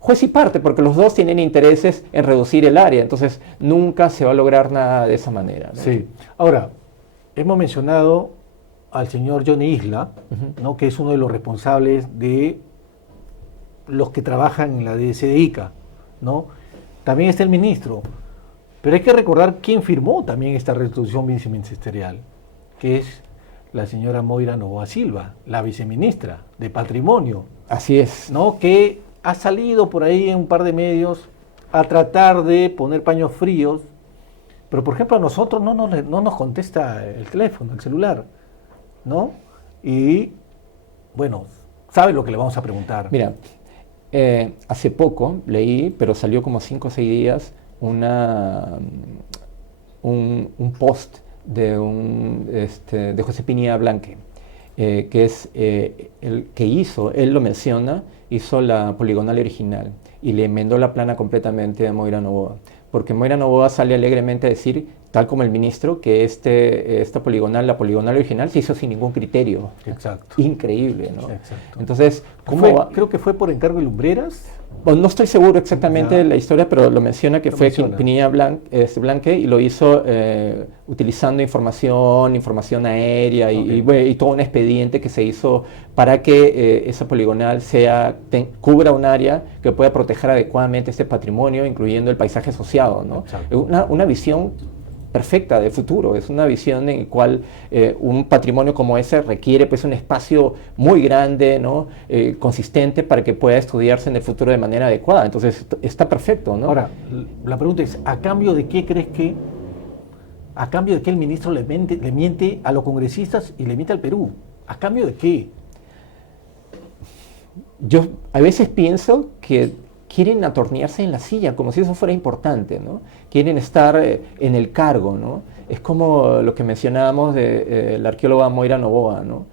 Juez y parte, porque los dos tienen intereses en reducir el área, entonces nunca se va a lograr nada de esa manera, ¿no? Sí. Ahora, hemos mencionado al señor Johnny Isla, ¿no?, que es uno de los responsables de los que trabajan en la DSDICA, ¿no? También está el ministro. Pero hay que recordar quién firmó también esta resolución viceministerial, que es la señora Moira Novoa Silva, la viceministra de Patrimonio. Así es. ¿No?, que ha salido por ahí en un par de medios a tratar de poner paños fríos, pero por ejemplo a nosotros no nos contesta el teléfono, el celular, ¿no? Y bueno, ¿sabe lo que le vamos a preguntar? Mira, hace poco leí, pero salió como 5 o 6 días, un post de José Pinilla Blanque, que es el que hizo, él lo menciona, hizo la poligonal original y le enmendó la plana completamente a Moira Novoa, porque Moira Novoa sale alegremente a decir, tal como el ministro, que la poligonal original se hizo sin ningún criterio. Exacto. Increíble, ¿no? Exacto. Entonces, creo que fue por encargo de Lumbreras. Bueno, no estoy seguro exactamente de la historia, pero lo menciona que fue Pinilla Blanque y lo hizo utilizando información aérea y todo un expediente que se hizo para que esa poligonal cubra un área que pueda proteger adecuadamente este patrimonio, incluyendo el paisaje asociado, ¿no? Una visión perfecta de futuro, es una visión en la cual un patrimonio como ese requiere pues un espacio muy grande, ¿no?, consistente para que pueda estudiarse en el futuro de manera adecuada. Entonces está perfecto, ¿no? Ahora, la pregunta es, ¿a cambio de qué crees que, a cambio de que el ministro le miente a los congresistas y le miente al Perú? ¿A cambio de qué? Yo a veces pienso que quieren atornillarse en la silla, como si eso fuera importante, ¿no? Quieren estar en el cargo, ¿no? Es como lo que mencionábamos de la arqueóloga Moira Novoa, ¿no?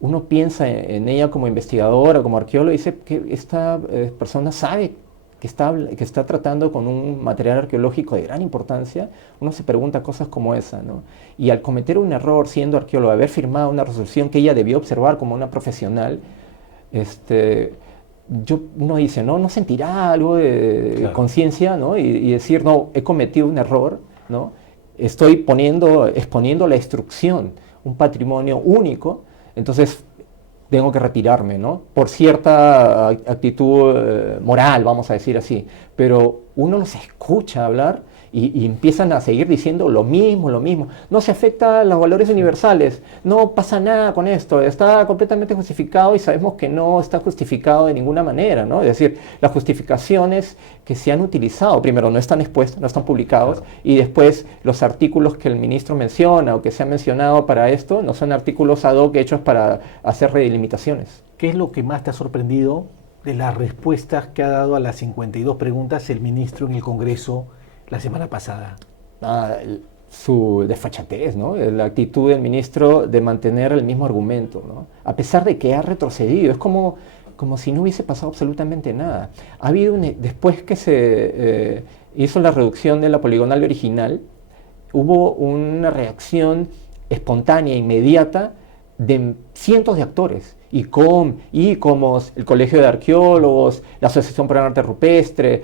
Uno piensa en ella como investigadora, como arqueóloga, y dice que esta persona sabe que está tratando con un material arqueológico de gran importancia. Uno se pregunta cosas como esa, ¿no? Y al cometer un error siendo arqueóloga, haber firmado una resolución que ella debió observar como una profesional, uno dice, no sentirá algo de Claro. conciencia, ¿no? Y decir, no, he cometido un error, ¿no? Estoy exponiendo la destrucción, un patrimonio único, entonces tengo que retirarme, ¿no? Por cierta actitud moral, vamos a decir así. Pero uno los escucha hablar y empiezan a seguir diciendo lo mismo. No se afecta a los valores universales, no pasa nada con esto, está completamente justificado y sabemos que no está justificado de ninguna manera, ¿no? Es decir, las justificaciones que se han utilizado, primero no están expuestas, no están publicados, Claro. y después los artículos que el ministro menciona o que se han mencionado para esto no son artículos ad hoc hechos para hacer redelimitaciones. ¿Qué es lo que más te ha sorprendido de las respuestas que ha dado a las 52 preguntas el ministro en el Congreso la semana pasada? Su desfachatez, ¿no? La actitud del ministro de mantener el mismo argumento, ¿no? A pesar de que ha retrocedido, es como si no hubiese pasado absolutamente nada. Ha habido después que se hizo la reducción de la poligonal original, hubo una reacción espontánea, inmediata, de cientos de actores, ICOM, ICOMOS, el Colegio de Arqueólogos, la Asociación para el Arte Rupestre,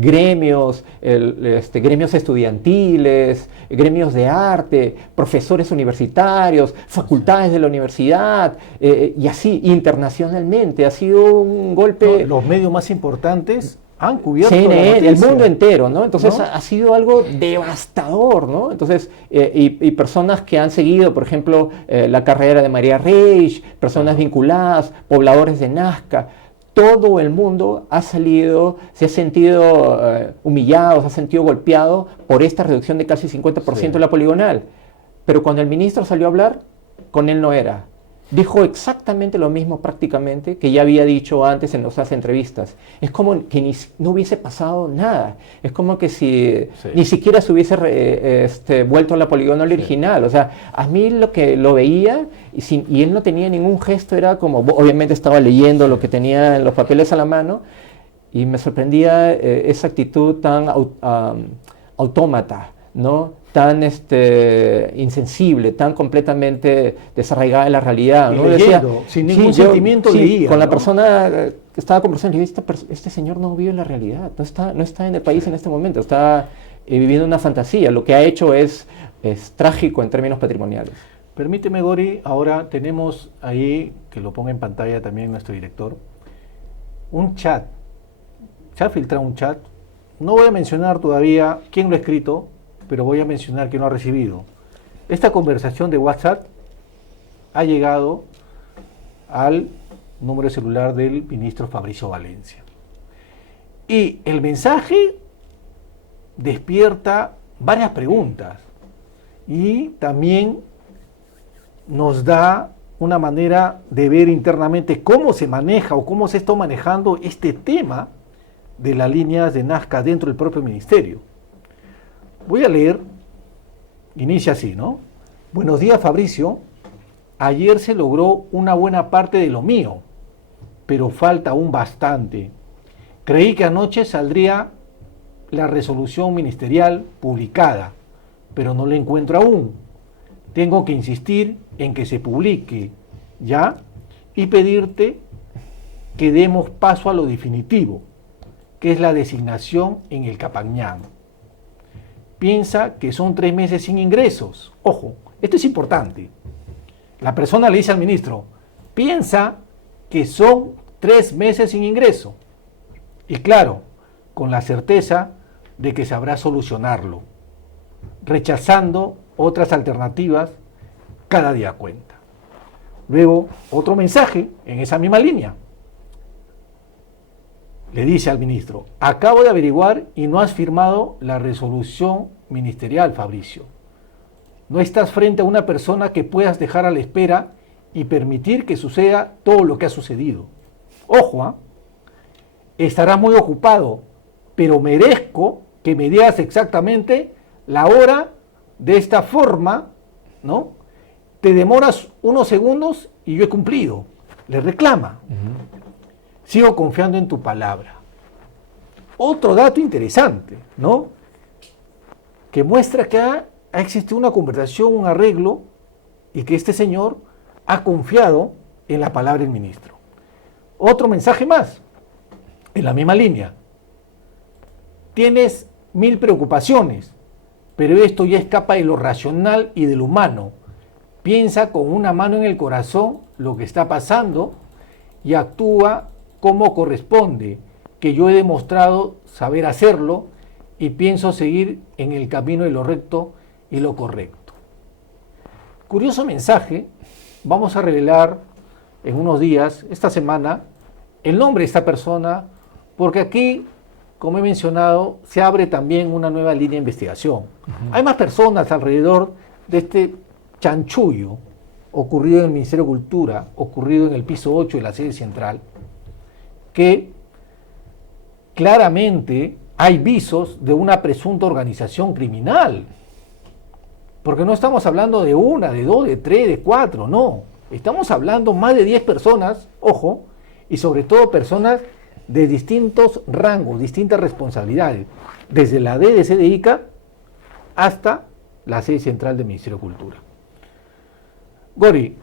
gremios, gremios estudiantiles, gremios de arte, profesores universitarios, facultades de la universidad, y así internacionalmente. Ha sido un golpe... Los medios más importantes han cubierto la CNN, el noticia, mundo entero, ¿no? Entonces ¿no? ha sido algo devastador, ¿no? Entonces, y personas que han seguido, por ejemplo, la carrera de María Reich, personas vinculadas, pobladores de Nazca, todo el mundo ha salido, se ha sentido humillado, se ha sentido golpeado por esta reducción de casi 50% de la poligonal. Pero cuando el ministro salió a hablar, con él no era. Dijo exactamente lo mismo prácticamente que ya había dicho antes en otras entrevistas. Es como que no hubiese pasado nada. Es como que si ni siquiera se hubiese vuelto a la poligonal original. O sea, a mí lo que lo veía y él no tenía ningún gesto, era como, obviamente estaba leyendo lo que tenía en los papeles a la mano y me sorprendía esa actitud tan autómata, ¿no? Tan insensible, tan completamente desarraigada de la realidad, ¿no? Leyendo, Decía, sin ningún sentimiento leía, con la ¿no? persona que estaba conversando, y dije, este señor no vive la realidad, no está en el país en este momento, está viviendo una fantasía. Lo que ha hecho es trágico en términos patrimoniales. Permíteme, Gori, ahora tenemos ahí, que lo ponga en pantalla también nuestro director, un chat. Se ha filtrado un chat. No voy a mencionar todavía quién lo ha escrito, pero voy a mencionar quién lo ha recibido. Esta conversación de WhatsApp ha llegado al número de celular del ministro Fabricio Valencia. Y el mensaje despierta varias preguntas y también nos da una manera de ver internamente cómo se maneja o cómo se está manejando este tema de las líneas de Nazca dentro del propio ministerio. Voy a leer, inicia así, ¿no? Buenos días, Fabricio. Ayer se logró una buena parte de lo mío, pero falta aún bastante. Creí que anoche saldría la resolución ministerial publicada, pero no la encuentro aún. Tengo que insistir en que se publique ya y pedirte que demos paso a lo definitivo, que es la designación en el Capañán. Piensa que son 3 meses sin ingresos. Ojo, esto es importante. La persona le dice al ministro, piensa que son 3 meses sin ingreso. Y claro, con la certeza de que sabrá solucionarlo, rechazando otras alternativas, cada día cuenta. Luego, otro mensaje en esa misma línea. Le dice al ministro, acabo de averiguar y no has firmado la resolución ministerial, Fabricio. No estás frente a una persona que puedas dejar a la espera y permitir que suceda todo lo que ha sucedido. Ojo, estarás muy ocupado, pero merezco que me digas exactamente la hora de esta forma, ¿no? Te demoras unos segundos y yo he cumplido. Le reclama. Sigo confiando en tu palabra. Otro dato interesante, ¿no? Que muestra que ha existido una conversación, un arreglo, y que este señor ha confiado en la palabra del ministro. Otro mensaje más, en la misma línea. Tienes 1000 preocupaciones, pero esto ya escapa de lo racional y de lo humano. Piensa con una mano en el corazón lo que está pasando y actúa como corresponde, que yo he demostrado saber hacerlo y pienso seguir en el camino de lo recto y lo correcto. Curioso mensaje. Vamos a revelar en unos días, esta semana, el nombre de esta persona, porque aquí, como he mencionado, se abre también una nueva línea de investigación. Hay más personas alrededor de este chanchullo ocurrido en el Ministerio de Cultura, ocurrido en el piso 8 de la sede central, que claramente hay visos de una presunta organización criminal. Porque no estamos hablando de una, de dos, de tres, de cuatro, no. Estamos hablando más de 10 personas, ojo, y sobre todo personas de distintos rangos, distintas responsabilidades, desde la DDCDICA hasta la sede central del Ministerio de Cultura. Gori,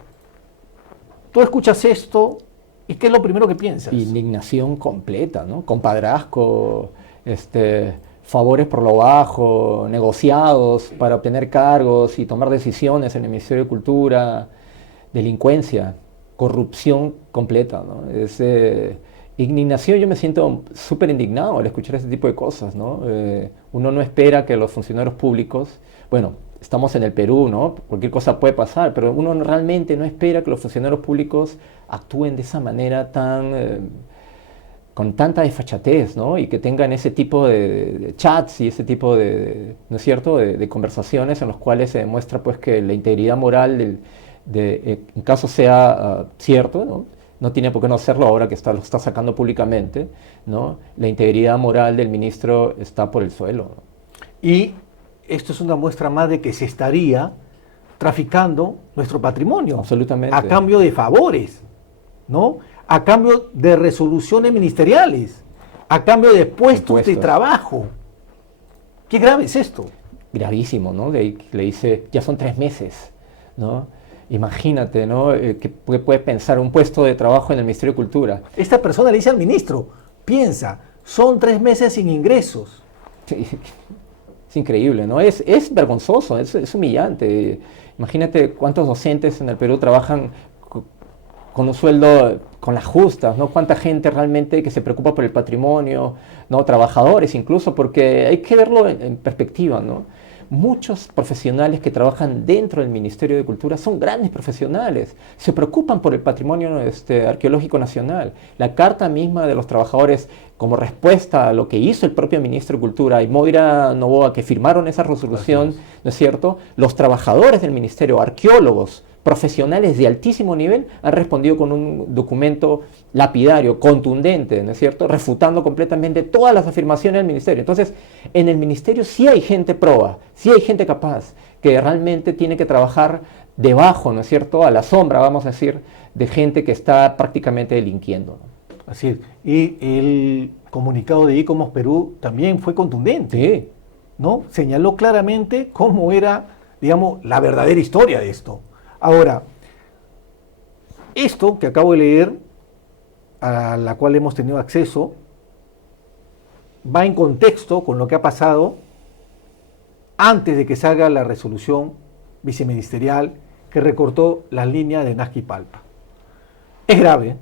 tú escuchas esto y ¿qué es lo primero que piensas? Indignación completa, ¿no? Compadrazgo, favores por lo bajo, negociados para obtener cargos y tomar decisiones en el Ministerio de Cultura, delincuencia, corrupción completa, ¿no? Indignación, yo me siento súper indignado al escuchar este tipo de cosas, ¿no? Uno no espera que los funcionarios públicos, bueno, estamos en el Perú, ¿no? Cualquier cosa puede pasar, pero uno realmente no espera que los funcionarios públicos actúen de esa manera con tanta desfachatez, ¿no? Y que tengan ese tipo de chats y ese tipo de ¿no es cierto?, de conversaciones en los cuales se demuestra pues que la integridad moral en caso sea cierto, ¿no? No tiene por qué no hacerlo ahora que lo está sacando públicamente, ¿no? La integridad moral del ministro está por el suelo, ¿no? Y esto es una muestra más de que se estaría traficando nuestro patrimonio. Absolutamente. A cambio de favores, ¿no? A cambio de resoluciones ministeriales, a cambio de puestos de trabajo. Qué grave es esto. Gravísimo, ¿no? Le dice, ya son 3 meses, ¿no? Imagínate, ¿no? Que puede pensar un puesto de trabajo en el Ministerio de Cultura. Esta persona le dice al ministro, piensa, son 3 meses sin ingresos. Sí, es increíble, ¿no? Es vergonzoso, es humillante. Imagínate cuántos docentes en el Perú trabajan con un sueldo con las justas, ¿no? Cuánta gente realmente que se preocupa por el patrimonio, ¿no? Trabajadores incluso, porque hay que verlo en perspectiva, ¿no? Muchos profesionales que trabajan dentro del Ministerio de Cultura son grandes profesionales, se preocupan por el patrimonio arqueológico nacional. La carta misma de los trabajadores, como respuesta a lo que hizo el propio ministro de Cultura y Moira Novoa, que firmaron esa resolución, ¿no es cierto? Los trabajadores del ministerio, arqueólogos, profesionales de altísimo nivel, han respondido con un documento lapidario, contundente, ¿no es cierto?, refutando completamente todas las afirmaciones del ministerio. Entonces, en el ministerio sí hay gente proba, sí hay gente capaz, que realmente tiene que trabajar debajo, ¿no es cierto?, a la sombra, vamos a decir, de gente que está prácticamente delinquiendo. Así es. Y el comunicado de ICOMOS Perú también fue contundente, Sí. ¿no? Señaló claramente cómo era, digamos, la verdadera historia de esto. Ahora, esto que acabo de leer, a la cual hemos tenido acceso, va en contexto con lo que ha pasado antes de que salga la resolución viceministerial que recortó la línea de Nazca y Palpa. Es grave,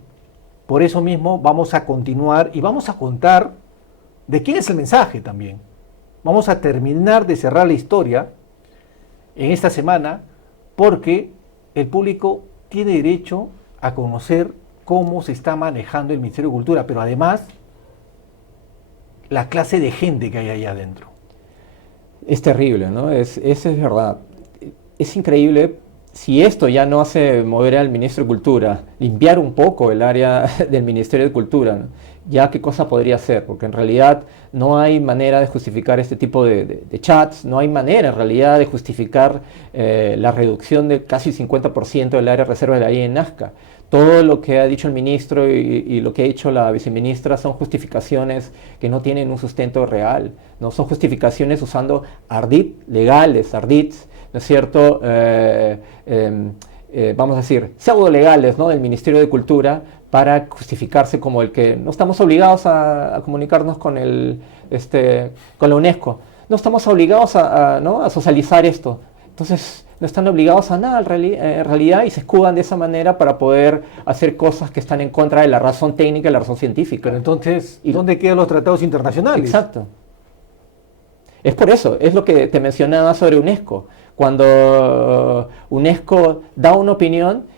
por eso mismo vamos a continuar y vamos a contar de quién es el mensaje también. Vamos a terminar de cerrar la historia en esta semana porque el público tiene derecho a conocer cómo se está manejando el Ministerio de Cultura, pero además la clase de gente que hay allá adentro. Es terrible, ¿no? Eso es verdad. Es increíble. Si esto ya no hace mover al Ministro de Cultura, limpiar un poco el área del Ministerio de Cultura, ¿no? Ya qué cosa podría hacer, porque en realidad no hay manera de justificar este tipo de chats, no hay manera en realidad de justificar la reducción de casi 50% del área de reserva de la ley en Nazca. Todo lo que ha dicho el ministro y lo que ha dicho la viceministra son justificaciones que no tienen un sustento real, no son justificaciones usando ardid legales, ardits, ¿no es cierto? Vamos a decir, pseudo legales, ¿no?, del Ministerio de Cultura para justificarse como el que no estamos obligados a comunicarnos con con la UNESCO, no estamos obligados ¿no? a socializar esto. Entonces no están obligados a nada en realidad y se escudan de esa manera para poder hacer cosas que están en contra de la razón técnica y la razón científica. Pero entonces, ¿y dónde quedan los tratados internacionales? Exacto. Es por eso, es lo que te mencionaba sobre UNESCO. Cuando UNESCO da una opinión,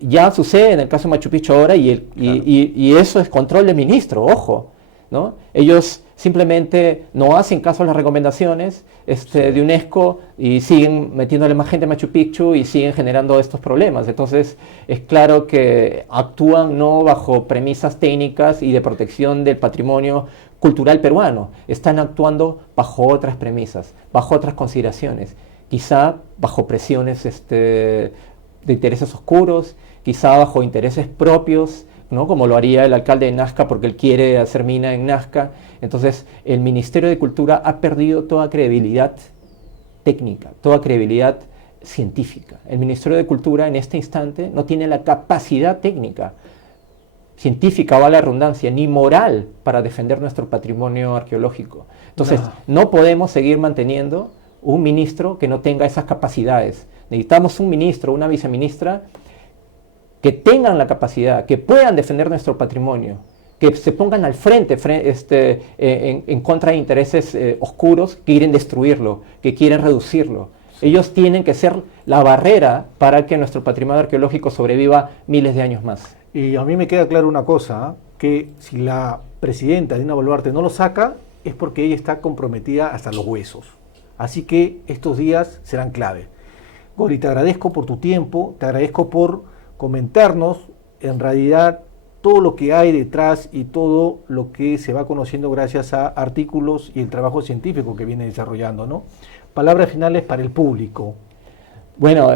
ya sucede en el caso de Machu Picchu ahora y eso es control del ministro, ojo, ¿no? Ellos simplemente no hacen caso a las recomendaciones de UNESCO y siguen metiéndole más gente a Machu Picchu y siguen generando estos problemas. Entonces es claro que actúan no bajo premisas técnicas y de protección del patrimonio cultural peruano, están actuando bajo otras premisas, bajo otras consideraciones, quizá bajo presiones de intereses oscuros, quizá bajo intereses propios, ¿no? Como lo haría el alcalde de Nazca porque él quiere hacer mina en Nazca. Entonces el Ministerio de Cultura ha perdido toda credibilidad técnica, toda credibilidad científica. El Ministerio de Cultura en este instante no tiene la capacidad técnica, científica, vale la redundancia, ni moral para defender nuestro patrimonio arqueológico. Entonces no podemos seguir manteniendo un ministro que no tenga esas capacidades. Necesitamos un ministro, una viceministra que tengan la capacidad, que puedan defender nuestro patrimonio, que se pongan al frente en contra de intereses oscuros que quieren destruirlo, que quieren reducirlo. Sí. Ellos tienen que ser la barrera para que nuestro patrimonio arqueológico sobreviva miles de años más. Y a mí me queda claro una cosa, que si la presidenta Dina Boluarte no lo saca, es porque ella está comprometida hasta los huesos. Así que estos días serán clave. Gori, te agradezco por tu tiempo, te agradezco por comentarnos en realidad todo lo que hay detrás y todo lo que se va conociendo gracias a artículos y el trabajo científico que viene desarrollando, ¿no? Palabras finales para el público. Bueno,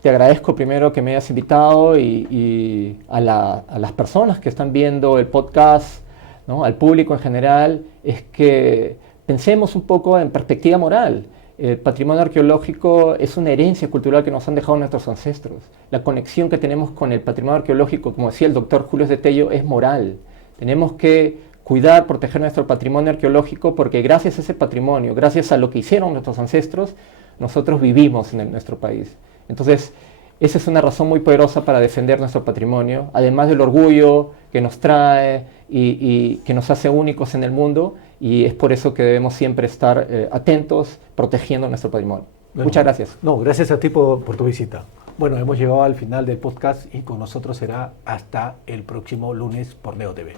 te agradezco primero que me hayas invitado y a las personas que están viendo el podcast, ¿no? Al público en general, es que pensemos un poco en perspectiva moral. El patrimonio arqueológico es una herencia cultural que nos han dejado nuestros ancestros. La conexión que tenemos con el patrimonio arqueológico, como decía el doctor Julio de Tello, es moral. Tenemos que cuidar, proteger nuestro patrimonio arqueológico porque gracias a ese patrimonio, gracias a lo que hicieron nuestros ancestros, nosotros vivimos en nuestro país. Entonces, esa es una razón muy poderosa para defender nuestro patrimonio, además del orgullo que nos trae y que nos hace únicos en el mundo, y es por eso que debemos siempre estar atentos, protegiendo nuestro patrimonio. Bueno, muchas gracias. No, gracias a ti por tu visita. Bueno, hemos llegado al final del podcast y con nosotros será hasta el próximo lunes por Neo TV.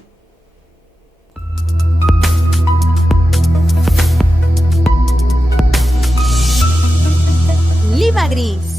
Lima Gris.